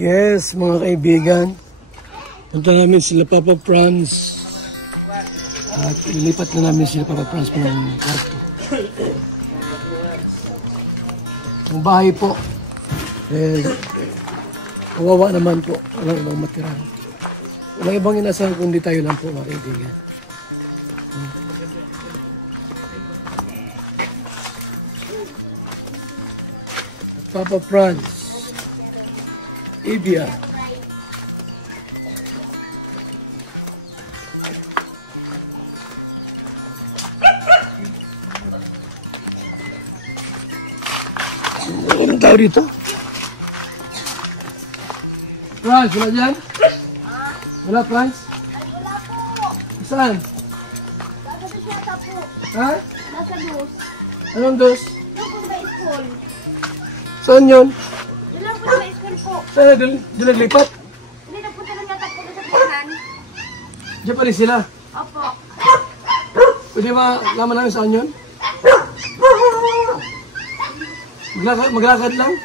Yes, mga kaibigan. Punta namin sila Papa Franz. At ililipat na namin sila Papa Franz ng kwarto. Ang bahay po, kawawa naman po. Walang ibang matira. Walang ibang inasahan kundi tayo lang po, mga kaibigan. Papa Franz. Ibia. Anong tao dito? Franz, wala dyan? Wala, Franz? Wala po. Saan? Nasa dosyata po. Ha? Nasa dos. Anong dos? Doon po sa school. Saan yun? Doon lang po sa school po. Saan? Doon naglipat? Hindi na po talaga yata po sa tiyahan. Diyan pa rin sila. Opo. Pwede malaman namin saan yun? Maglakad lang?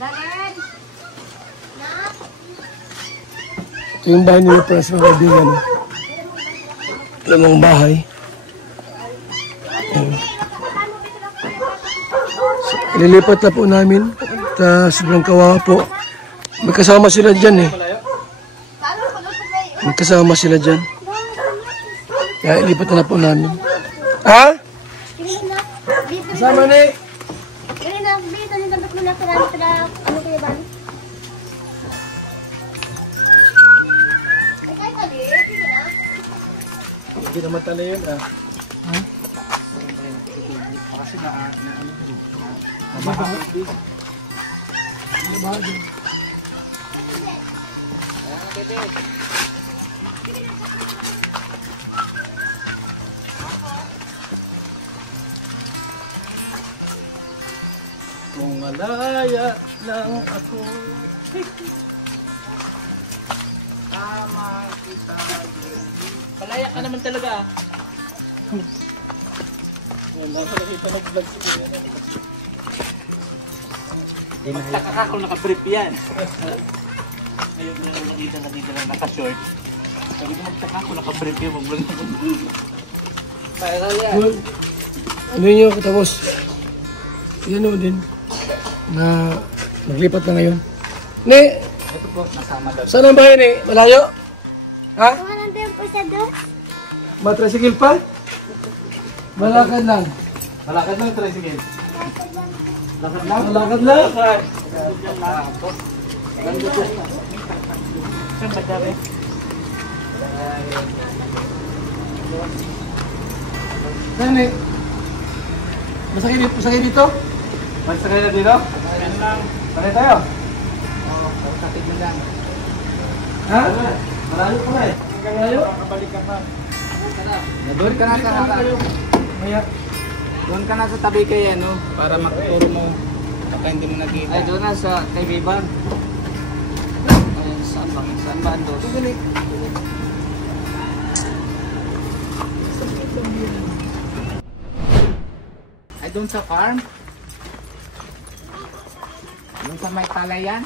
Dagan. Na? Ito yung bahay nila para sa mga kaibigan. Lamang bahay. Ililipat na po namin. At sobrang kawawa po. May kasama sila dyan eh. May kasama sila dyan. Kaya ilipat na po namin. Ha? Kasama na eh. Ano kaya ba? Ay, kahit ali, sige na. Hindi naman tala yun ah. Ha? Kasi na ano yun. Mabaha. Mabaha din. Kung malaya lang ako. Tama kita. Malaya ka naman talaga. Wala ka nakita nag-vlog siguro. Magtaka ka kung naka-brief yan. Ngayon ko lang nakita lang naka-short. Sabi ko magtaka kung naka-brief yan, mag-vlog na mag-vlog. Ano yun yung tapos? Yan o din. Na naglipat na ngayon. Ne! Ito po, nasama daw. Saan ang bahay ni? Malayo? Ha? Tumanan din po sa dos. Matricycle pa? Malakad lang. Malakad lang, tricycle. Lakad lang? Malakad lang? Saan ba dami? Saan eh? Masakit dito? Magsakay na dito? Ayan lang. Sanay tayo? Oo, sakit na lang. Ha? Malayo ko na eh. Malayo? Kabalik ka pa. Doon ka na sa Maya. doon ka na sa tabi kay ano para makaturo mo baka hindi mo nakita. Ay doon na sa kay Biban. Ay saan ba ando? Ay doon sa farm. Doon sa may talayan.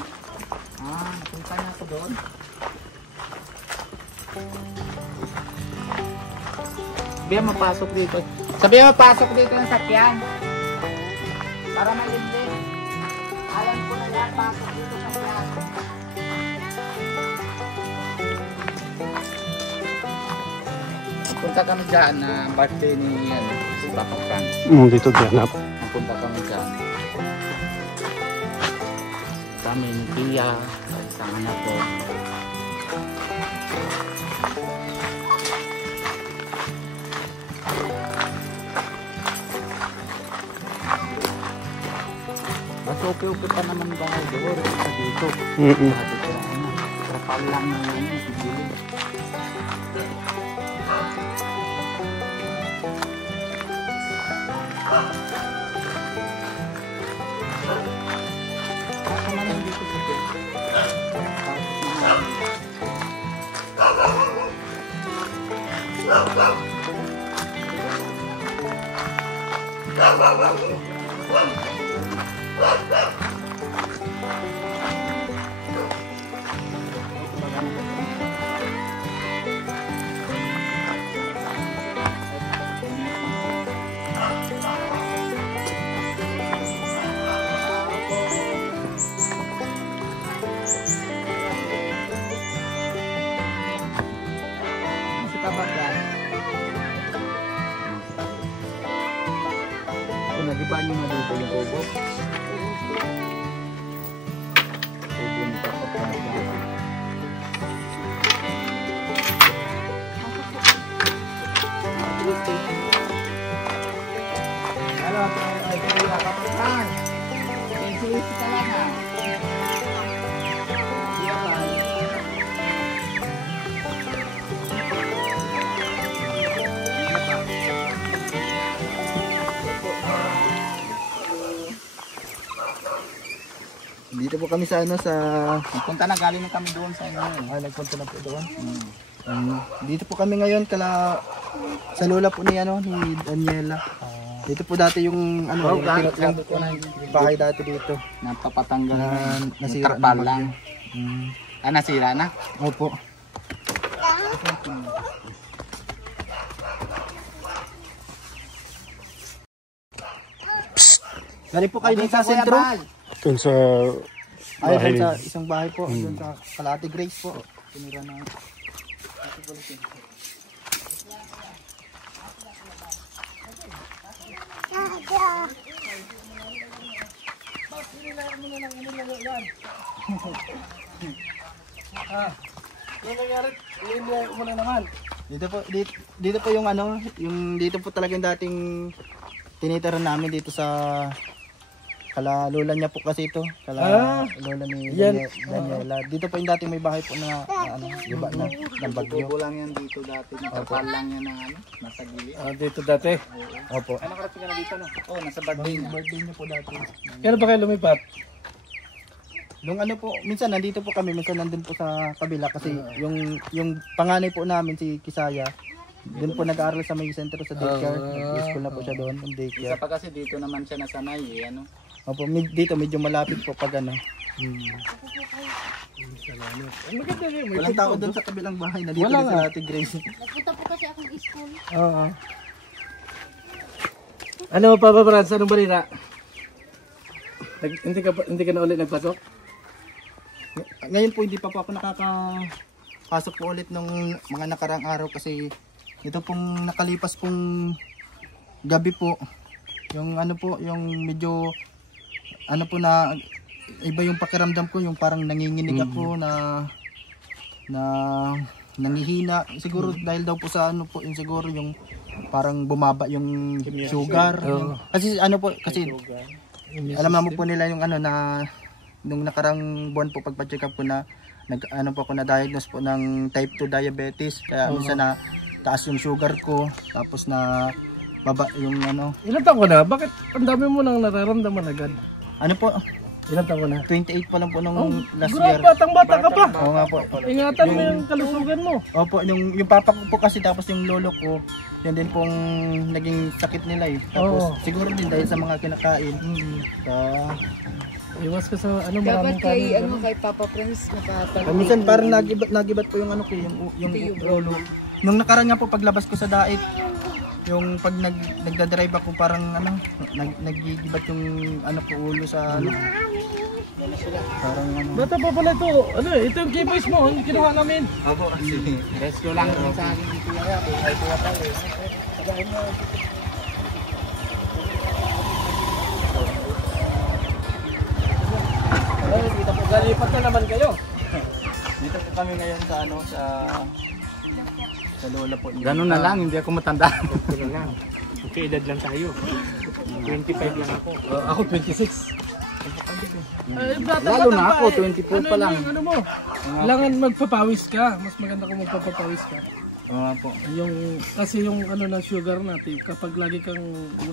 Punta na ako doon. Sabihan mapasok dito. Sabihan mapasok dito ng sakyan. Para malimlim. Alam ko na yan, pasok dito sa sakyan. Punta kami dyan na birthday ni si Papa Franz. Dito ganap. Punta kami dyan. Kami ni Tia, isang anak ko. Mas okay pa naman bahay doon sa dito. Trapal lang na yun, bibili. Ako naman dito sa dito. po yung kubo. Kubo ni Papa Franz. Ano, ay kaya kapitan. Insulisi ka lang ha. Dito po kami sa ano sa Nagpunta na, galing na kami doon sa inyo. nagpunta na po doon. Dito po kami ngayon sa lola po ni ano ni Daniela. Dito po dati yung ano yung bahay dati dito. Napapatanggal Na nasira nasira na lang. Ah, nasira na? Opo. Galing po kayo dito sa sentro. Doon sa Ay, bahay. doon sa isang bahay po, doon sa Kalate Grace po. Tinira na. Ano nangyari? Hindi muna naman. Dito po yung ano, yung dito po talagang dating tinitira namin dito sa kala lola niya po kasi ito. Kala lola ni yan. Daniela. Dito po yung dating may bahay po na ano, iba na ng bagyo. Kubo lang yan dito dati. Nakapal lang yan ng ano, nasa gilid. Dito dati. Opo. Ano karating ka na dito no? Oo, nasa birthday niya. Birthday niya po dati. Kailan ba kayo lumipat? Nung ano po, minsan nandito po kami, minsan nandun po sa kabila kasi yung panganay po namin si Kisaya, doon po nag-aaral sa may sentro sa daycare. Nag-school na po siya doon, yung Isa daycare. pa kasi dito naman siya nasanay eh, ano. Opo, dito medyo malapit po pag ano. Ang maganda rin. May Walang tao doon sa kabilang bahay na dito Wala din sa nga. Ate Grace. Nagpunta po kasi akong school. Oo. Ano pa ba, Franz? Anong balita? Hindi ka na ulit nagpasok? Ngayon po hindi pa po ako nakakapasok po ulit nung mga nakarang araw kasi ito pong nakalipas pong gabi po. Yung ano po, yung medyo ano po na iba yung pakiramdam ko, yung parang nanginginig ako na nangihina. Siguro dahil daw po sa ano po, yung siguro yung parang bumaba yung sugar. Kasi ano po, kasi alam naman po nila yung ano na nung nakarang buwan po pagpa-check up ko na ano po ako na diagnose po ng type 2 diabetes kaya minsan na taas yung sugar ko tapos na baba yung ano. Ilan taon ka na? Bakit ang dami mo nang nararamdaman agad? Ano po? Ilan taon ka na? 28 pa lang po nung last year. Batang-bata ka pa. Oo nga po. Ingatan mo yung kalusugan mo. Opo, yung papa ko po kasi tapos yung lolo ko, yan din pong naging sakit nila eh. Tapos siguro din dahil sa mga kinakain. Iwas ka sa ano Dapat maraming kay kanin. kay Papa Prince Minsan parang nagibat po yung ano ko, yung lolo. Nung nakaraan nga po paglabas ko sa daet, yung pag nagdadrive ako parang ano, nagigibat yung ano ko ulo sa ano. Parang ano. Bata pa pala ito. Ano ito yung keyboys mo. Yung kinuha namin. Opo kasi. Rescue lang yung sa akin dito yan. Ay, tuwa pa eh. Dito po. Galipat na naman kayo. Dito po kami ngayon sa ano sa lola po. Ganun na lang, hindi ako matanda. Edad lang tayo. 25 lang ako. Ako 26. Lalo na ako, 24 pa lang. Ano mo? Kailangan magpapawis ka. Mas maganda kung magpapawis ka. Oo po. Kasi yung ano ng sugar natin, kapag lagi kang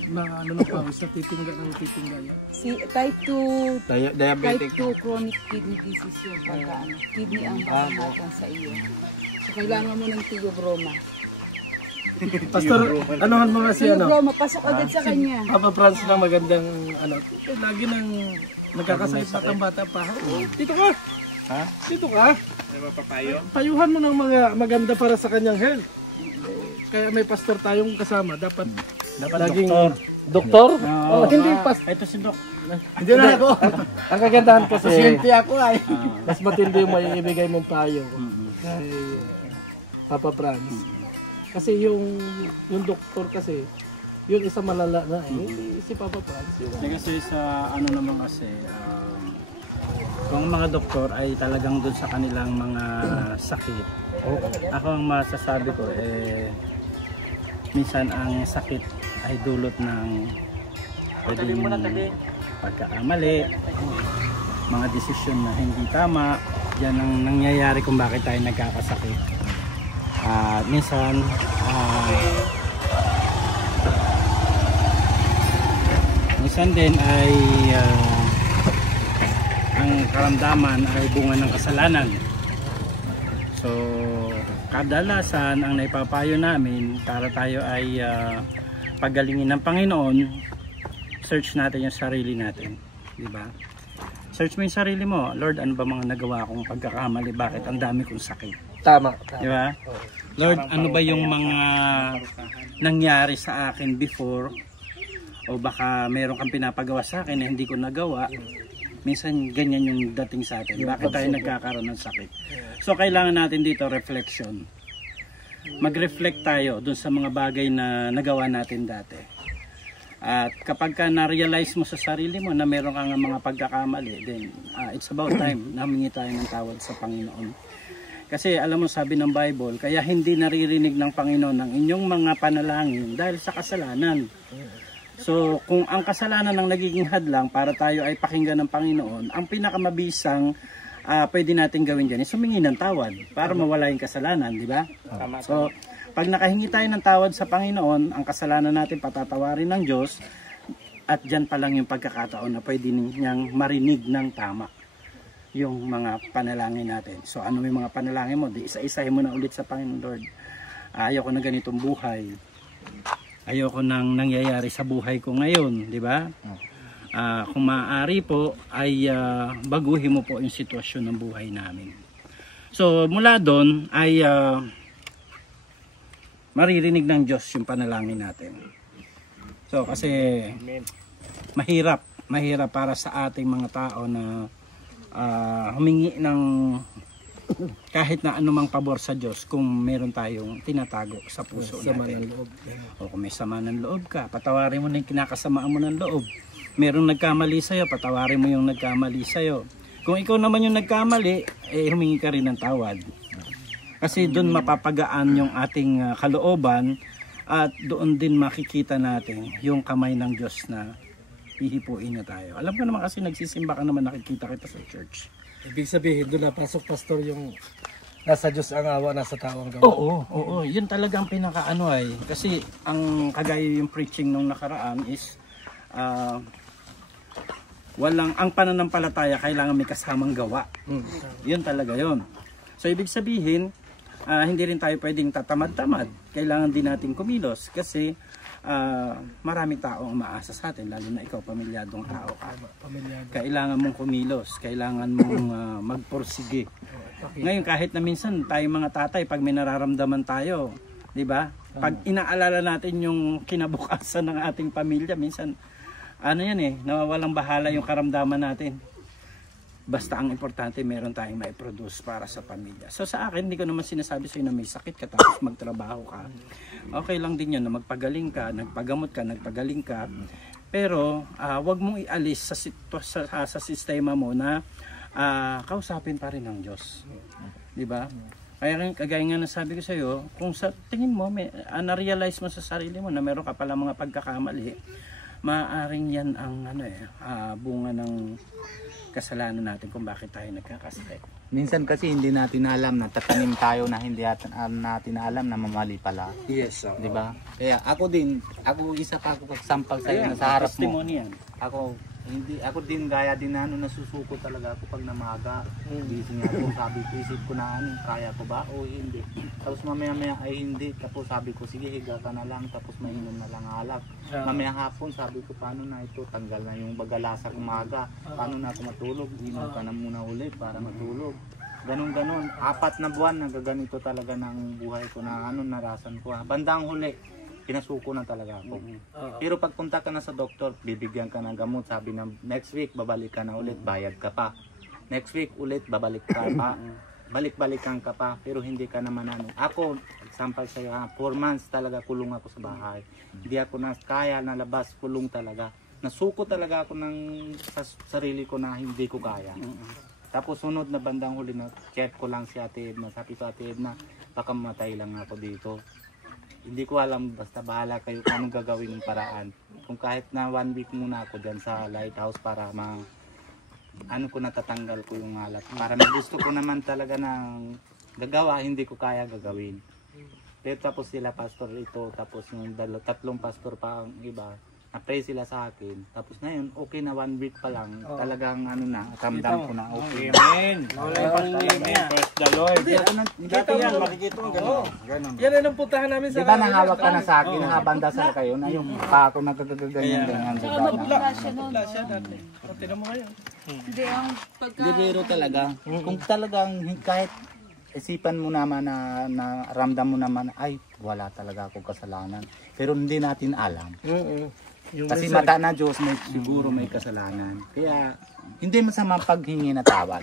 na ano ng pawis, natitingga yan. Si type 2 Diabetic. type 2 chronic kidney disease yun pagka ano, kidney ang bahamatan sa iyo. So kailangan mo ng Theobroma. Pastor, anuhan mo nga si ano? Theobroma, pasok agad sa kanya. Papa Franz na magandang ano. Lagi nang nagkakasakit batang-bata pa. Dito ka! Ha? Dito ka! Payuhan mo ng mga maganda para sa kanyang health. Kaya may pastor tayong kasama. Dapat laging doktor? Oh, hindi pastor. Ito si Dok. Hindi na ako. Ang kagandahan kasi Pasyente ako ay. mas matindi yung may ibigay mong payo kay Papa Franz. Kasi yung doktor kasi Yung isa malala na hindi si Papa Franz yung Kasi sa ano naman kasi, kung mga doktor ay talagang dun sa kanilang mga sakit, ako ang masasabi ko minsan ang sakit ay dulot ng pwedeng pagkakamali, mga desisyon na hindi tama. Yan ang nangyayari kung bakit tayo nagkakasakit. Minsan din ay ang karamdaman ay bunga ng kasalanan. So kadalasan ang naipapayo namin para tayo ay pagalingin ng Panginoon, search natin yung sarili natin, di ba? Search mo yung sarili mo. Lord, ano ba mga nagawa kong pagkakamali? Bakit ang dami kong sakit? tama. Di ba? Lord, ano ba yung mga nangyari sa akin before? O baka meron kang pinapagawa sa akin na hindi ko nagawa. Minsan ganyan yung dating sa atin. Bakit tayo nagkakaroon ng sakit? So kailangan natin dito reflection. Mag-reflect tayo dun sa mga bagay na nagawa natin dati. At kapag ka na-realize mo sa sarili mo na meron kang mga pagkakamali, then it's about time na humingi tayo ng tawad sa Panginoon. Kasi alam mo, sabi ng Bible, kaya hindi naririnig ng Panginoon ang inyong mga panalangin dahil sa kasalanan. So kung ang kasalanan ang nagiging hadlang para tayo ay pakinggan ng Panginoon, ang pinakamabisang pwede natin gawin dyan is humingi ng tawad para mawala yung kasalanan, di ba? So pag nakahingi tayo ng tawad sa Panginoon, ang kasalanan natin patatawarin ng Diyos, at dyan pa lang yung pagkakataon na pwede niyang marinig ng tama yung mga panalangin natin. So ano may mga panalangin mo, di isa-isahin mo na ulit sa Panginoon. Lord, ayoko na ganitong buhay. Ayoko nang nangyayari sa buhay ko ngayon, di ba? Kung maaari po ay baguhin mo po yung sitwasyon ng buhay namin. So mula doon ay maririnig ng Diyos yung panalangin natin. So kasi mahirap para sa ating mga tao na humingi ng kahit na anumang pabor sa Diyos kung meron tayong tinatago sa puso natin. O kung may sama ng loob ka, patawarin mo na yung kinakasamaan mo ng loob. Merong nagkamali sa'yo, patawarin mo yung nagkamali sa'yo. Kung ikaw naman yung nagkamali, humingi ka rin ng tawad. Kasi doon mapapagaan yung ating kalooban, at doon din makikita natin yung kamay ng Diyos na hihipuin niya tayo. Alam ko naman kasi nagsisimba ka naman, nakikita kita sa church. Ibig sabihin doon na pasok, pastor, yung nasa Diyos ang awa, nasa tao ang gawa. Oo, yun talagang pinakaano ay. Kasi ang kagaya yung preaching nung nakaraan is ang pananampalataya kailangan may kasamang gawa. Yun talaga yun. So ibig sabihin, hindi rin tayo pwedeng tatamad-tamad. Kailangan din natin kumilos kasi maraming tao ang umaasa sa atin, lalo na ikaw, pamilyadong tao ka. Kailangan mong kumilos, kailangan mong magpursige. Ngayon kahit na minsan tayo mga tatay, pag may nararamdaman tayo, di ba? Pag inaalala natin yung kinabukasan ng ating pamilya, minsan nawawalang bahala yung karamdaman natin. Basta ang importante, meron tayong mai-produce para sa pamilya. So sa akin, hindi ko naman sinasabi sa'yo na may sakit ka tapos magtrabaho ka. Okay lang din yun na magpagaling ka, nagpagamot ka, nagpagaling ka. Pero wag mong ialis sa sistema mo na kausapin pa rin ng Diyos. Diba? Kagaya nga nasabi ko sa'yo, kung sa tingin mo, na-realize mo sa sarili mo na meron ka pala mga pagkakamali, maaaring yan ang bunga ng kasalanan natin kung bakit tayo nagkakasakit. Minsan kasi hindi natin alam na tatanim tayo na hindi natin alam na mamali pala. Yes, di ba? Kaya ako isa pa ako pagsampal sa iyo na sa harap mo. Yan. Ako din gaya din nasusuko talaga ako pag namaga. Gising ako, sabi ko, isip ko na kaya ko ba o hindi. Tapos mamaya ay hindi. Tapos sabi ko, sige, higa ka na lang, tapos mainom na lang alak. Mamaya hapon, sabi ko, paano na ito, tanggal na yung bagalasa umaga. Paano na ako matulog? Inom ka na muna ulit para matulog. Ganon. 4 na buwan, nagaganito talaga ng buhay ko na narasan ko. Bandang huli, pinasuko na talaga ako. Pero pagpunta ka na sa doktor, bibigyan ka ng gamot. Sabi na next week, babalik ka na ulit, bayad ka pa. Next week ulit, babalik ka pa. balik-balikan ka pa pero hindi ka naman ano. Ako, example sa'yo, 4 months talaga kulong ako sa bahay. Hindi ako na kaya nalabas, kulong talaga. Nasuko talaga ako sa sarili ko na hindi ko kaya. Tapos sunod na bandang huli na chat ko lang si Ate Edna. Sabi ko, Ate Edna, baka mamatay lang ako dito. Hindi ko alam, basta bahala kayo kung anong gagawin ng paraan. Kung kahit na 1 week muna ako dyan sa lighthouse para ano ko natatanggal ko yung alat. Para gusto ko naman talaga ng gagawa, hindi ko kaya gagawin. Pero tapos sila pastor ito, tapos yung 3 pastor pa ang iba, na-pray sila sa akin. Tapos ngayon, okay na 1 week pa lang. Talagang ano na, ramdam ko na okay. Amen. Amen. Praise the Lord. Dati yan, makikita mo gano'n. Yan ang puntahan namin sa... Di ba nahawak ka na sa akin, habang dasal kayo, na yung pa ako nagkagaganyan. Saka mapula siya nun. Wala siya dati. Tignan mo ngayon. Hindi ang pagka... Bibiro talaga. Kung talagang kahit isipan mo naman na ramdam mo naman, ay wala talaga ako kasalanan. Pero hindi natin alam. Kasi mata na Diyos, siguro may kasalanan. Kaya hindi masama paghingi na tawad.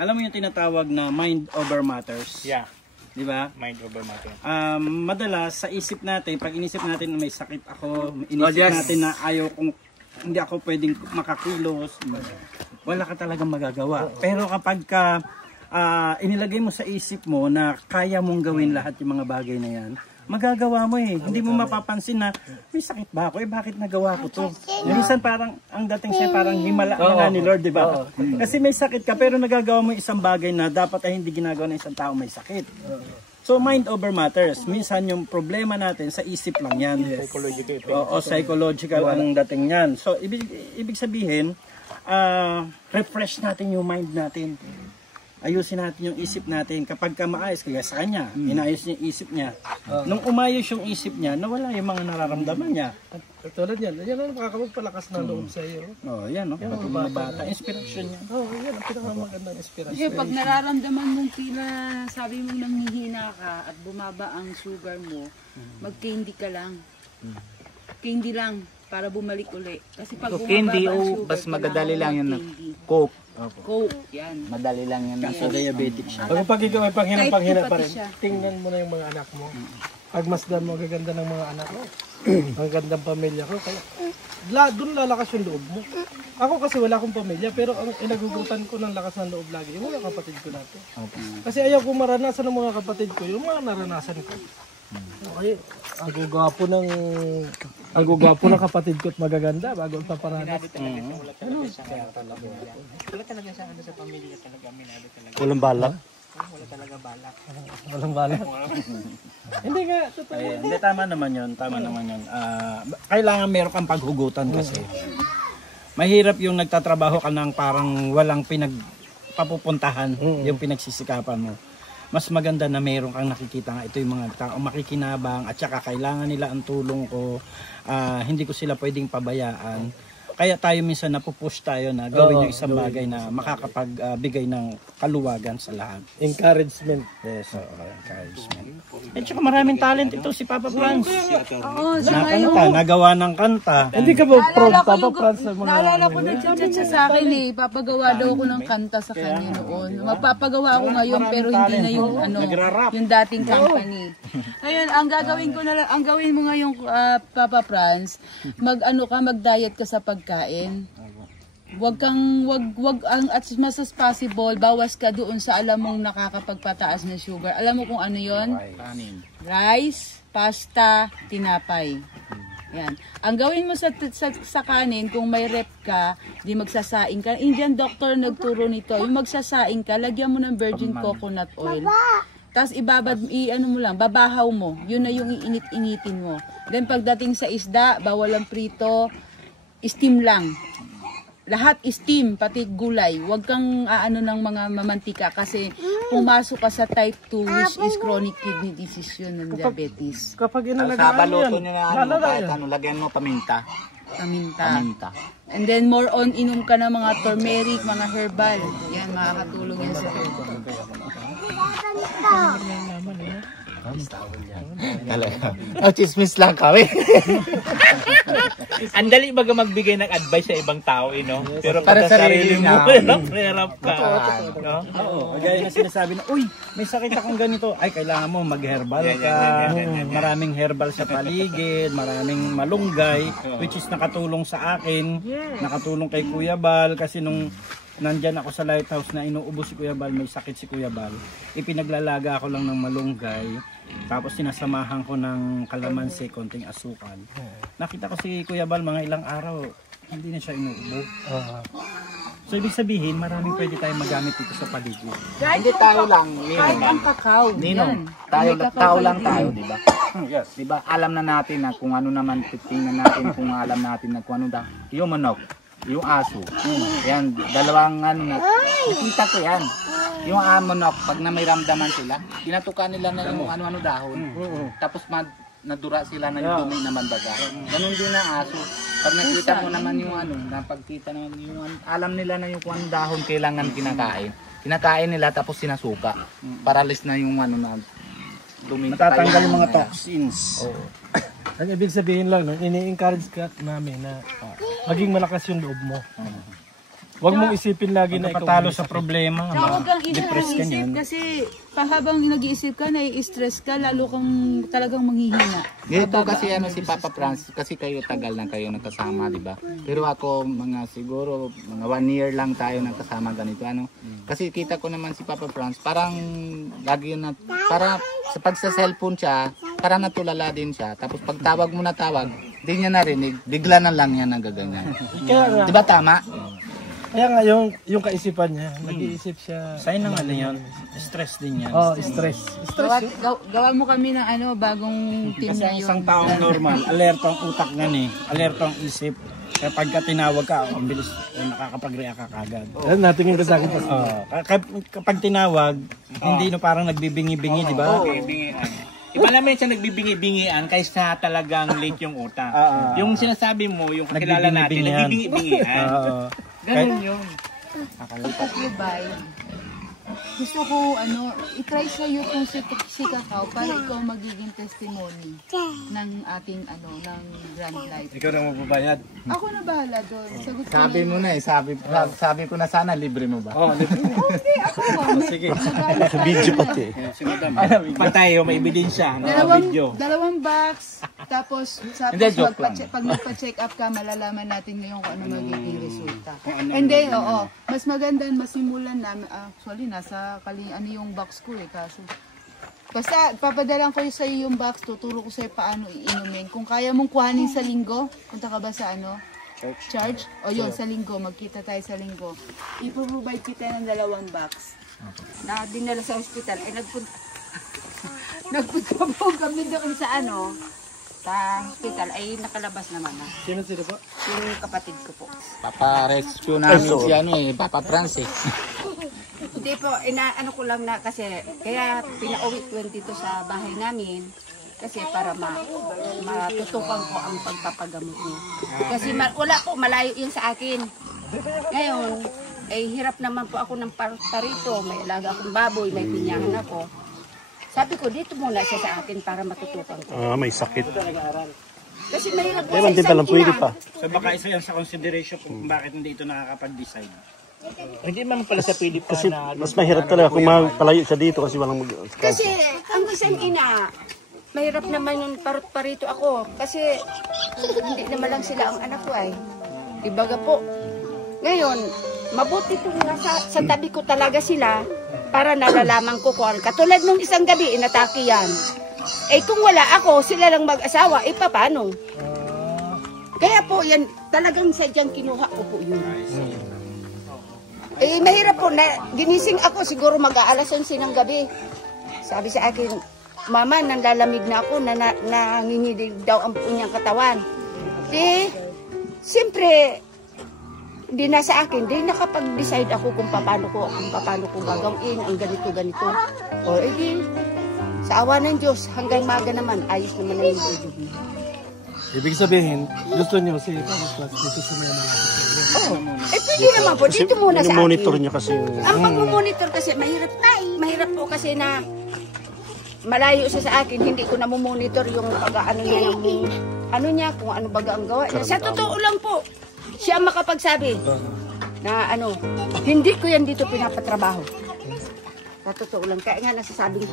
Alam mo yung tinatawag na mind over matters? Yeah. Di ba? Mind over matter. Madalas sa isip natin, pag inisip natin na may sakit ako, inisip natin na ayaw kong hindi ako pwedeng makakilos, wala ka talagang magagawa. Pero kapag inilagay mo sa isip mo na kaya mong gawin lahat yung mga bagay na yan, magagawa mo eh. Hindi mo mapapansin na may sakit ba ako? Bakit nagawa ko to? Minsan parang ang dating siya parang himala na ni Lord, di ba? Kasi may sakit ka pero nagagawa mo isang bagay na dapat ay hindi ginagawa ng isang tao may sakit. So mind over matters. Minsan yung problema natin sa isip lang yan. O psychological ang dating yan. So ibig sabihin, refresh natin yung mind natin. Ayusin natin yung isip natin. Kapag ka maayos, kaya sa kanya, inayos niya yung isip niya. Nung umayos yung isip niya, nawala yung mga nararamdaman niya. Tulad yan. Yan ang makakapagpalakas ng loob sa iyo. Yan, no? Pati mga bata. Inspirasyon yan. Yan ang pinakamagandang inspirasyon. Kasi pag nararamdaman mong tila, sabi mong nanghihina ka at bumaba ang sugar mo, mag-candy ka lang. Candy lang para bumalik uli. Kasi pag bumaba Candy ang sugar, bas magadali lang yun na candy. Coke. Coke, yan. Madali lang yan. Kaso diabetic siya. Pag ikaw ay panghinang-panghina pa rin, Siya. tingnan mo na yung mga anak mo. Pagmasdan mo, gaganda ng mga anak mo. Ang gandang pamilya ko. Kaya, doon lalakas yung loob mo. Ako kasi wala akong pamilya, pero ang inagugutan ko ng lakas ng loob lagi, yung mga kapatid ko natin. Kasi ayaw ko maranasan ng mga kapatid ko, yung mga naranasan ko. Okay, ang gugwapo ng kapatid ko at magaganda bago ipaparanas. Wala talaga sa ano sa pamilya talaga, minado talaga. Walang balak. Wala talaga balak. Walang balak. Hindi nga, totoo. Hindi, tama naman yun. Kailangan meron kang paghugutan kasi. Mahirap yung nagtatrabaho ka ng parang walang pinagpapupuntahan, yung pinagsisikapan mo. Mas maganda na meron kang nakikita nga ito yung mga tao makikinabang at saka kailangan nila ang tulong ko, hindi ko sila pwedeng pabayaan. Kaya tayo minsan napupush tayo na gawin yung isang bagay na makakapagbigay ng kaluwagan sa lahat. Encouragement. Yes, encouragement. At saka maraming talent ito si Papa Franz. Oo, Nakanta, nagawa ng kanta. Hindi ka ba proud, Papa Franz? Naalala ko nag-chat siya sa akin eh. Papagawa daw ako ng kanta sa kanya noon. Magpapagawa ako ngayon pero hindi na yung yung dating company. Ngayon, ang gawin mo ngayon Papa Franz, mag-diet ka sa pagkain. Wag as much as possible, bawas ka doon sa alam mong nakakapagpataas ng sugar. Alam mo kung ano 'yon? Rice, pasta, tinapay. Yan. Ang gawin mo sa kanin, kung may rep ka, di magsasaing ka. Indian doctor nagturo nito. Yung magsasaing ka, lagyan mo ng virgin coconut oil. Tapos babahaw mo. Yun na yung iinit-initin mo. Then pagdating sa isda, bawal ang prito, steam lang. Lahat steam, pati gulay. Huwag kang ng mga mamantika kasi pumasok ka sa type 2 which is chronic kidney disease yun ng diabetes. Kapag inalagaan Sa mo baluto yan, nyo na kahit lagyan mo paminta. Paminta. And then more on, inom ka ng mga turmeric, mga herbal. Yan, makakatulong yan sa Talaga. Chismis lang kami. Ang dali baga magbigay ng advice sa ibang tao, no? Pero Para pagka sarili sarili mo, niya. mahirap ka. No? Oo, gaya na sinasabi na, uy, may sakit akong ganito. Ay, kailangan mo mag-herbal ka. Maraming herbal sa paligid, maraming malunggay, which is nakatulong sa akin, nakatulong kay Kuya Bal, kasi nung nandyan ako sa lighthouse na inuubos si Kuya Bal, may sakit si Kuya Bal, ipinaglalaga ako lang ng malunggay, tapos sinasamahan ko ng kalamansi, konting asukal. Nakita ko si Kuya Bal mga ilang araw, hindi na siya inuubo. So ibig sabihin, maraming pwede tayong magamit dito sa paligid. Hindi tayo lang, Kahit ang kakao. Ninong, yan. tao lang tayo, di ba? Yes. Di ba? Alam na natin na kung ano naman, titingnan natin kung alam natin na kung ano da. Yung manok, yung aso. Yan, dalawang ano na. Nakita ko yan. Yung manok, pag na may ramdaman sila, tinatukan nila na yung ano-ano dahon. Tapos nadura sila na yung dumi naman baga. Ganun din ang aso. Pag nakita mo naman yung ano, napagkita naman yung alam nila na yung kung dahon kailangan kinakain. Kinakain nila tapos sinasuka. Paralis na yung ano na dumi. Matatanggal yung mga toxins. Oo. Ang ibig sabihin lang, no, ini-encourage ka namin na maging malakas yung loob mo. Huwag mong isipin lagi na ikaw Patalo sa problema. Tsaka huwag kang Depressed ka isip niyan. kasi habang nag-iisip ka, nai-stress ka, lalo kang talagang manghihina. Dito kasi ano si Papa Franz, kasi kayo tagal na kayo nakasama, di ba? Pero ako siguro mga 1 year lang tayo nakasama ganito ano. Kasi kita ko naman si Papa Franz, parang lagi yun na para pag sa cellphone siya, parang natulala din siya. Tapos pag tawag mo na tawag, di niya narinig, bigla na lang yan nagaganyan. Kaya nga, Di ba tama? kaya nga yung kaisipan niya, nag-iisip siya. Sign ng ano yun, stress din yan. Stress. Gawa mo kami ng bagong team Kasi na ang yun. isang taong normal, alerto ang utak nga alerto ang isip. Kapag ka tinawag ka, ang bilis, nakakapag-react ka kagad. Natingin ka sa akin. Kapag tinawag, hindi no parang nagbibingi-bingi, di ba? Iba naman siya nagbibingi-bingian kaysa talagang late yung utak. Yung sinasabi mo, yung kakilala natin, nagbibingi-bingian. Ganun yun. Patubay. Gusto ko, i-try sa'yo kung si Kakao para ikaw magiging testimony ng ating, ng Grand Life. Ikaw na magbabayad. Ako na bahala doon. Sagot ko Sabi mo na sabi ko na sana libre mo ba? Okay, ako. Sige. Sa Video pati. Si Madam, patay, may ebidensya, video. Dalawang box, tapos Hindi, joke lang. pag magpa-check up ka, malalaman natin ngayon kung ano magiging resulta. And then, mas maganda, masimulan namin, actually, nasa yung box ko kaso. Basta, papadalan ko sa iyo yung box, tuturo ko sa'yo paano iinumin. Kung kaya mong kuhanin sa linggo, punta ka ba sa Church? O yun, sa linggo, magkita tayo sa linggo. Iprovide kita ng 2 box. Na dinala sa hospital, ay nagpunta po kami doon sa sa hospital, ay nakalabas naman na. Sino po? Yung kapatid ko po. Papa-rescue namin si Papa Franz eh. Hindi po, inaano ko lang na kasi, kaya pinauwi ko dito sa bahay namin. Kasi para matutukan ko ang pagpapagamot niya. Kasi wala po, malayo yun sa akin. Ngayon, hirap naman po ako ng parito. May alaga akong baboy, may pinyahan ako. Sabi ko, dito muna siya sa akin para matutukan ko. May sakit. Kasi mahirap po sa isang ina. So baka isa yan sa consideration kung bakit hindi ito nakakapag-decide. Hindi man pala sa Pilip kasi mas mahirap talaga kung palayo siya dito kasi walang Kasi ang isang ina, mahirap naman yung parito ako. Kasi hindi naman lang sila ang anak ko ay. Ibaga po. Ngayon, mabuti kung sa tabi ko talaga sila para nalalaman ko kung katulad nung isang gabi, inatake yan. Kung wala ako, sila lang mag-asawa, paano? Kaya po, yan, talagang sadyang kinuha ko po yun. Mahirap po na ginising ako siguro mag-aalas 11 ng gabi. Sabi sa akin, Mama, nanlalamig na ako, nanginginig daw ang punyang katawan. Siyempre, hindi na sa akin, di nakapag-decide ako kung paano ko gagawin ang ganito. O sa awa ng Diyos, hanggang maga naman, ayos naman ang video. Ibig sabihin, gusto niyo si Papa dito sa mga pwede naman po, dito muna sa akin. monitor niya kasi. Ang pag-monitor kasi, mahirap po kasi na malayo siya sa akin, hindi ko namumonitor yung pag-ano niya ng ano niya, kung ano baga ang gawa niya. Sa totoo lang po, siya makapagsabi na ano, hindi ko yan dito pinapatrabaho. Sa totoo lang, kaya nga nasasabing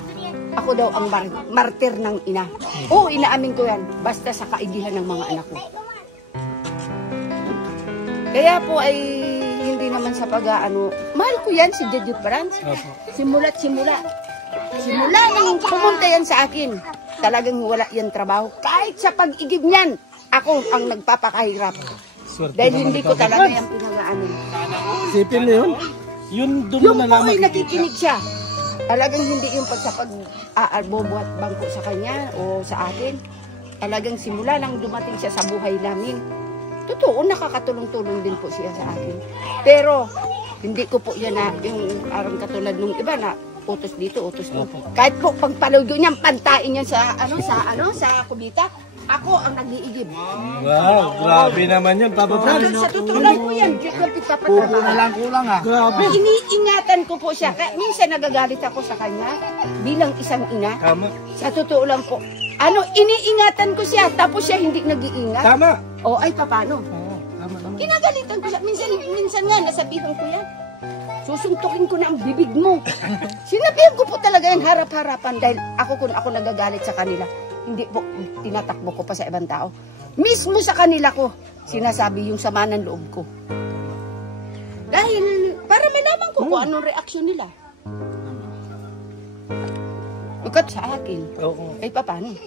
ako daw ang martir ng ina. Oo, inaamin ko yan, basta sa kaigihan ng mga anak ko. Kaya po ay hindi naman sa pag-ano, mahal ko yan si Jejut Franz. Simula't simula. Simula nang pumunta yan sa akin, talagang wala yan trabaho. Kahit sa pag-igib niyan, ako ang nagpapakahirap. Dahil hindi ko talaga yan pinag-ano. Sipin na yun? Yun doon Yung mo na po ay lang nakikinig siya. Talagang hindi yung pag-bobuhat bangko sa kanya o sa akin. Talagang simula nang dumating siya sa buhay namin. Totoo, nakakatulong-tulong din po siya sa akin. Pero, hindi ko po yan na, yung parang katulad nung iba na, utos dito, utos dito. Kahit po, pagpalugo niyan, pantain niyan sa kubita, ako ang nag-iigib. Wow, grabe naman yun, Papa Franz. Sa totoo lang po yan, Diyos lang pagpapatrabaho. na lang kulang ah. Grabe. Iniingatan ko po siya. Kaya minsan nagagalit ako sa kanya bilang isang ina. Tama. Sa totoo lang po. Iniingatan ko siya, tapos siya hindi nag-iingat. Tama. O ay, paano? Oo, tama. Kinagalitan ko siya. Minsan nga, nasabihan ko yan. Susuntukin ko na ang bibig mo. Sinabihan ko po talaga yan harap-harapan dahil kung ako nagagalit sa kanila, hindi po tinatakbo ko pa sa ibang tao. Mismo sa kanila ko, sinasabi yung sama ng loob ko. Dahil, para malaman ko kung anong reaksyon nila. Ukat sa akin. Oo. Ay, paano?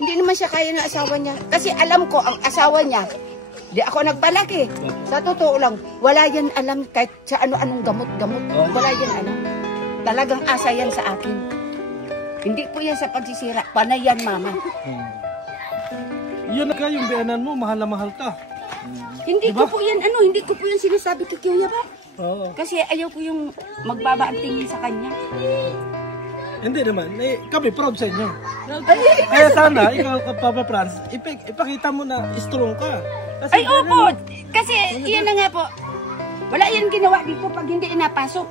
Hindi naman siya kaya ng asawa niya. Kasi alam ko, ang asawa niya, di ako nagpalaki. Sa totoo lang, wala yan alam kahit sa ano-anong gamot-gamot. Wala yan alam. Talagang asa yan sa akin. Hindi po yan sa pagsisira. Panay yan, mama. Yun na yung biyanan mo, mahal na mahal ka. Hindi ko po yan, hindi ko po yan sinasabi kay Kuya ba? Oo. Kasi ayaw ko yung magbaba ang tingin sa kanya. Hindi naman, kami proud sa inyo. Kaya sana, ikaw, Papa Franz, ipakita mo na strong ka. Kasi Ay, opo! Kasi, iyan na nga po. Wala yan ginawa dito pag hindi inapasok.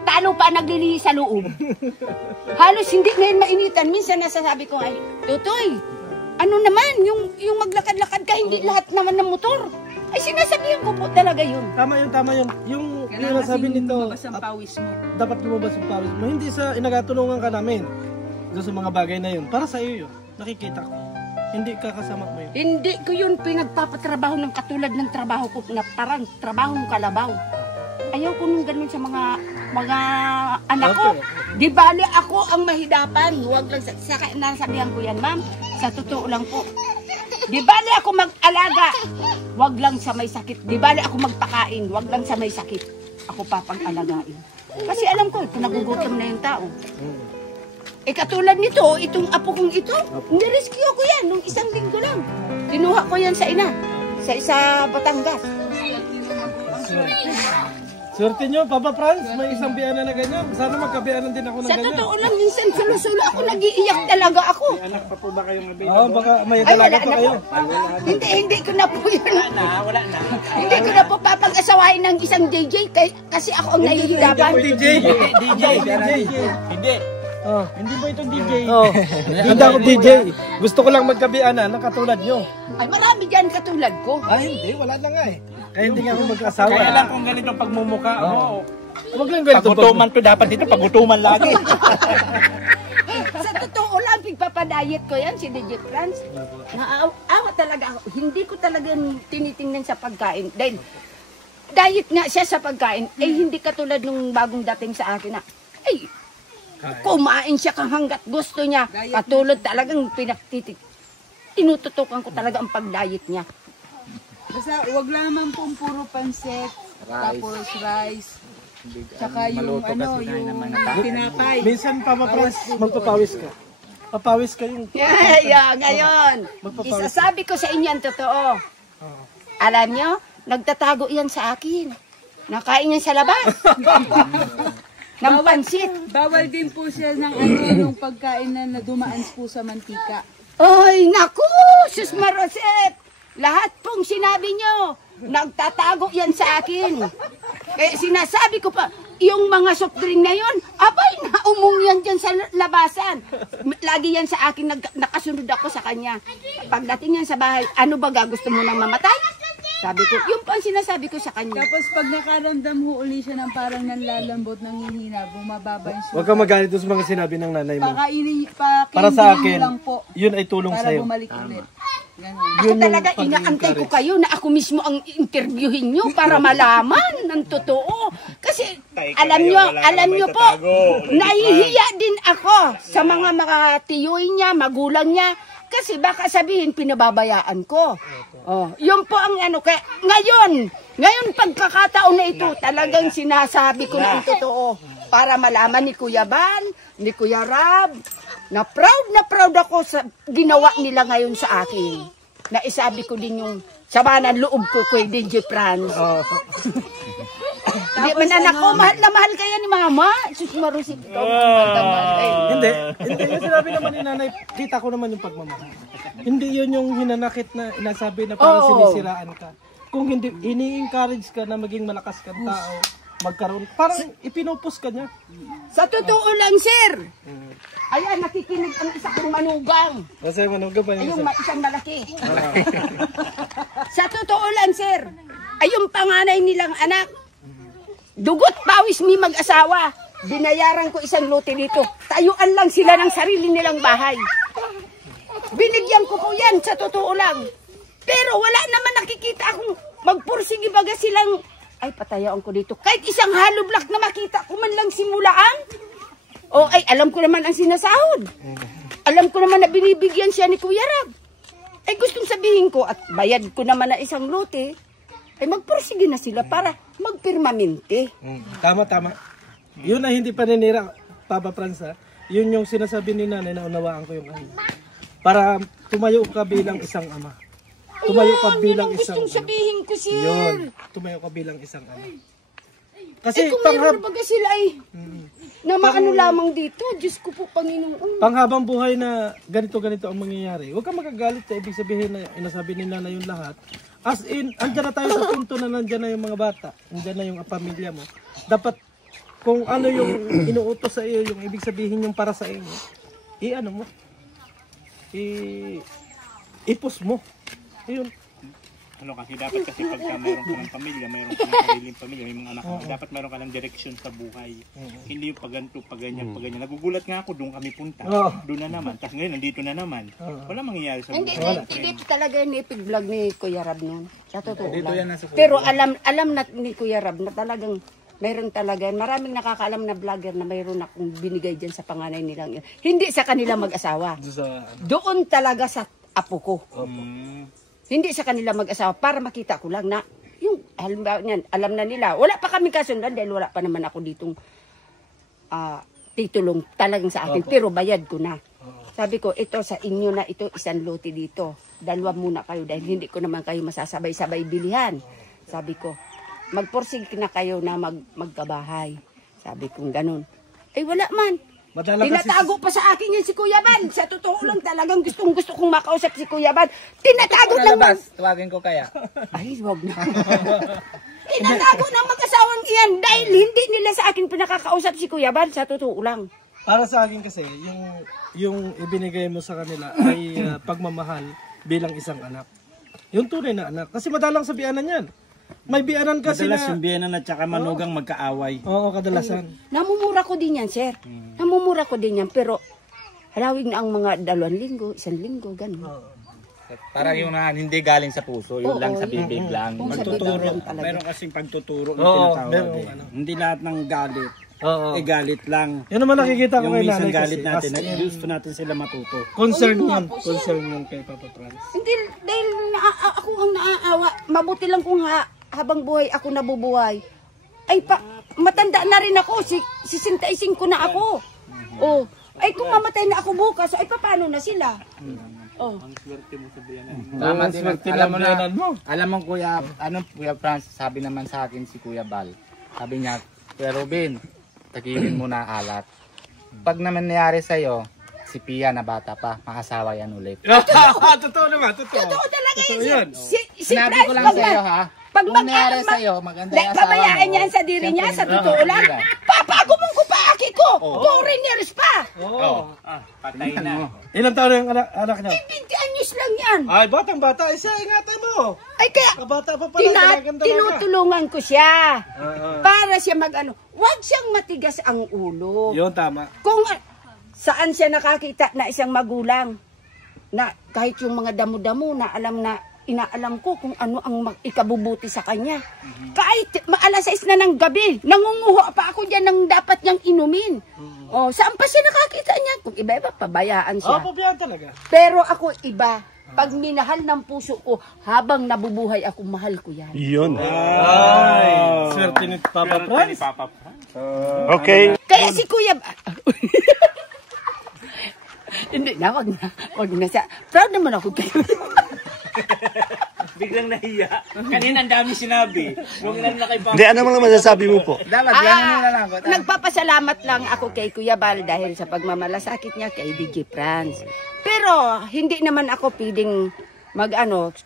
Talo pa naglilihi sa loob. Halos hindi ngayon mainitan. Minsan nasasabi ko, ay, Tutoy, ano naman, yung maglakad-lakad ka, hindi lahat naman ng motor. Ay, sinasabihan ko po talaga yun. Tama yun. Yung sabi nito, lumabas ang pawis mo. dapat lumabas ang pawis mo. Hindi sa inagatulungan ka namin. Doon sa mga bagay na yun. Para sa iyo yun. Nakikita ko. Hindi ka kasama mo yun. Hindi ko yun pinagpapatrabaho ng katulad ng trabaho ko na parang trabahong kalabaw. Ayaw ko nung ganun sa mga anak ko. Di bali ako ang mahidapan. Huwag lang nasabihan ko yan, ma'am. Sa totoo lang po. Di bali ako mag-alaga. Huwag lang sa may sakit. Di bali ako magpakain. Huwag lang sa may sakit. Ako papang-alagain. Kasi alam ko, nagugutom na yung tao. Katulad nito, itong apo kong ito, nirescue ko yan nung 1 linggo lang. Kinuha ko yan sa ina. Sa isa Batangas. Swerte nyo, Papa Franz, may isang biyanan na ganyan. Sana magkabiyanan din ako ng Sa ganyan. totoo lang, minsan sulo-sulo ako, nag-iiyak talaga ako. Anak pa po ba kayong available? Oo, baka may Ay, wala dalaga pa na kayo. po. Hindi ko na po yun. Wala na. Hindi ko na po papag-asawain ng isang DJ kasi ako ang nahihidapan. DJ. Hindi. Oh. Hindi po ito DJ. Oh. Hindi ako DJ. Gusto ko lang magkabiyanan na katulad nyo. Ay, marami dyan katulad ko. Ay, hindi. Wala na nga eh. Kaya hindi nga ako mag-asawa. Kaya lang kung ganito pagmumukha mo. Huwag lang ganito. Pagutuman to dapat dito, pagutuman lagi. Sa totoo lang, pagpapadayet ko yan, si Digit Franz. Naawa talaga ako. Hindi ko talaga tinitingnan sa pagkain. Dahil diet nga siya sa pagkain, hindi katulad nung bagong dating sa akin na, kumain siya kang hanggat gusto niya. Katulad talagang tinututukan ko talaga ang pag-diet niya. Basta wag lang naman pong puro pansit, tapos rice, tsaka yung yung tinapay. Minsan, Papa Franz, magpapawis ka. Papawis ka yung... Ngayon, isasabi ko sa inyo ang totoo. Alam nyo, nagtatago yan sa akin. Nakain yan sa labas. ng pansit. Bawal din po siya ng ng pagkain na dumaan po sa mantika. Ay, naku! Sus Maroset! Lahat pong sinabi nyo, Nagtatago yan sa akin. Kaya sinasabi ko pa, yung mga soft drink na yun, abay, naumong yan dyan sa labasan. Lagi yan sa akin, nakasunod ako sa kanya. Pagdating yan sa bahay, ano ba gusto mo nang mamatay? Sabi ko, yung pa ang sinasabi ko sa kanya. Tapos pag nakaramdam ho uli siya ng parang nanlalambot, nanghihina, bumababa yung sugar. Huwag kang magalit doon sa mga sinabi ng nanay mo. Pakinding Para sa akin, lang po. yun ay tulong Para sa'yo. bumalik ulit. Ganun. Ako talaga, inaantay ko kayo na ako mismo ang interviewin nyo para malaman ng totoo. Kasi alam nyo po, nahihiya din ako sa mga tiyuy niya, magulang niya. Kasi baka sabihin pinababayaan ko. Oh, yun po ang ano. Kaya ngayon pagkakataon na ito, talagang sinasabi ko na ang totoo. Para malaman ni Kuya Bal, ni Kuya Rab, na proud ako sa ginawa nila ngayon sa akin. Na isabi ko din yung sama ng loob ko kay DJ Franz. Hindi man anak ko, mahal na mahal kaya ni Mama. Sus Marusit, ikaw Hindi. Yung sinabi naman ni nanay, kita ko naman yung pagmamahal. Hindi yun yung hinanakit na inasabi na parang sinisiraan ka. Kung hindi, ini-encourage ka na maging malakas kang tao, magkaroon, parang ipinupos ka niya. Sa totoo lang, sir. Ayan, nakikinig ang isa kong manugang. Kasi manugang pa Ayun, isang malaki. Sa totoo lang, sir. Ay, yung panganay nilang anak, dugot pawis mi mag-asawa. Binayaran ko isang lote dito. Tayuan lang sila ng sarili nilang bahay. Binigyan ko po yan, sa totoo lang. Pero wala naman nakikita akong magpursige baga silang, ay patayaan ko dito. Kahit isang hollow block na makita ko man lang simulaan. O ay alam ko naman ang sinasahod. Alam ko naman na binibigyan siya ni Kuya Rab. Ay gustong sabihin ko at bayad ko naman na isang lote. Ay magpursige na sila para magpirmamente. Tama. Yun ay hindi paninira, Papa Franz. Yun yung sinasabi ni nanay na unawaan ko yung ano. Para tumayo ka bilang isang ama. Tumayo ka bilang isang gustong sabihin ko, sir. Yun, tumayo ka bilang isang ama. Kasi kung mayroon baga sila ay na maano lamang dito, Diyos ko po, Panginoon. Panghabang buhay na ganito ang mangyayari. Huwag kang magagalit sa ibig sabihin na inasabi ni nanay yung lahat. As in, andyan na tayo sa punto na nandyan na yung mga bata. Andyan na yung pamilya mo. Dapat, kung ano yung inuutos sa iyo, yung ibig sabihin yung para sa iyo, i-ano mo, i-push mo. Yun. Ano kasi dapat kasi pagka mayroon ka ng pamilya, mayroon ka ng sariling pamilya, may mga anak ka, dapat mayroon ka ng direction sa buhay. Hindi yung paganto, paganyan. Nagugulat nga ako, doon kami punta. Doon na naman. Tapos ngayon, nandito na naman. Wala mangyayari sa buhay. Hindi talaga yung ipig vlog ni Kuya Rab noon. Sa totoo lang. Pero alam na ni Kuya Rab na talagang mayroon talaga. Maraming nakakaalam na vlogger na mayroon akong binigay dyan sa panganay nilang yun. Hindi sa kanila mag-asawa. Doon talaga sa apo ko. Hindi sa kanila mag-asawa para makita ko lang na yung halimbawa niyan, alam na nila. Wala pa kami kasundan dahil wala pa naman ako ditong titulong talagang sa akin. Pero bayad ko na. Sabi ko, ito sa inyo na ito, isang lote dito. Dalawa muna kayo dahil hindi ko naman kayo masasabay-sabay bilihan. Sabi ko, magporsig na kayo na magkabahay. Sabi ko, ganun. Ay wala man. Tinatago pa sa akin yan si Kuya Bal. Sa totoo lang talagang gusto kong makausap si Kuya Bal. Tinatago lang. Tuwagin ko kaya. Ay, wag na. Tinatago ng mag-asawang iyan dahil hindi nila sa akin pinakakausap si Kuya Bal. Sa totoo lang. Para sa akin kasi, yung ibinigay mo sa kanila ay pagmamahal bilang isang anak. Yung tunay na anak. Kasi madalang sa biyanan yan. May biyanan kasi madalas yung biyanan at saka manugang magkaaway. Oo, kadalasan. Namumura ko din yan, sir. Namumura ko din yan. Pero halawig na ang mga 2 linggo, 1 linggo, gano'n. Para yung hindi galing sa puso, yun lang sa bibig lang. Magtuturo. Meron kasing pagtuturo na tinatawag. Hindi lahat ng galit. Galit lang. Yan naman nakikita ko kay nanay nanay galit kasi. natin. Gusto natin sila matuto. Concern yun kay Papa Franz. Hindi, dahil ako ang naaawa. Mabuti lang kung habang buhay ako nabubuhay. Ay, matanda na rin ako. 65 na ako. Oh, ay kung mamatay na ako bukas, ay paano na sila? Ang swerte mo sa biyanan. Tama din. Alam mo Kuya Franz, sabi naman sa akin si Kuya Bal. Sabi niya, Kuya Robin, tagilin mo na alat. Pag naman nangyari sa'yo, si Pia na bata pa, makasawa yan ulit. Totoo naman, totoo. Totoo talaga Totoo yan. yun. Si Sinabi ko lang sa iyo ha, Pag Kung nangyari sa'yo, maganda yung asawa pabayaan mo. niya sa diri niya, sa totoo lang. Papagumong ko pa, aki ko. 4 years pa. Patay na. Ilang taon na yung anak niya? 20 anyos lang yan. Ay, batang-bata. Isa, ingatan mo. Ay, kaya, Kabata pa pala. Dalagang-dalaga. tinutulungan ko siya. Para siya huwag siyang matigas ang ulo. Yun, tama. Kung saan siya nakakita na isang magulang, na kahit yung mga damo-damo na inaalam ko kung ano ang ikabubuti sa kanya. Kahit maalas 6 na ng gabi, nangunguho pa ako dyan ng dapat niyang inumin. Oh, saan pa siya nakakita niya? Kung iba-iba, pabayaan siya. Pabayaan talaga. Pero ako iba. Pag minahal ng puso ko, habang nabubuhay ako, mahal ko yan. Yun. Ay, swerte ni Papa Franz. Okay. Kaya si Kuya... Hindi na, wag na siya. Proud naman ako kayo. Biglang nahiya. Kanina ang dami sinabi. Nung ilan na kay Papa. Hindi, ano mga masasabi mo po? Dapat, ganun na lang. Nagpapasalamat lang ako kay Kuya Bal dahil sa pagmamalasakit niya kay DJ Franz. Pero hindi naman ako pwedeng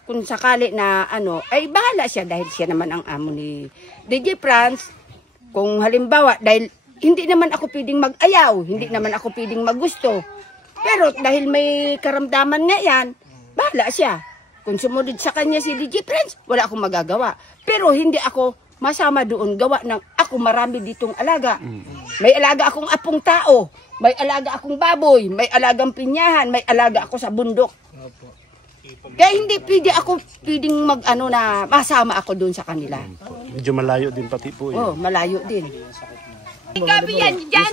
kung sakali na ay bahala siya dahil siya naman ang amo ni DJ Franz. Kung halimbawa, dahil hindi naman ako pwedeng mag-ayaw, hindi naman ako pwedeng magusto. Pero dahil may karamdaman nga yan, bahala siya. Kung sumunod sa kanya si DJ Franz, wala akong magagawa. Pero hindi ako masama doon, gawa ng ako marami ditong alaga. May alaga akong apong tao, may alaga akong baboy, may alagang pinyahan, may alaga ako sa bundok. Kaya hindi pwedeng na masama ako doon sa kanila. Medyo malayo din pati po yun. Oh, malayo din. Gabi yan dyan,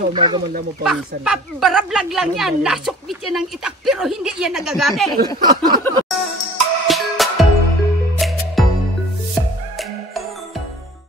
barablag lang yan, nasukbit yan ng itak, pero hindi yan nagagate.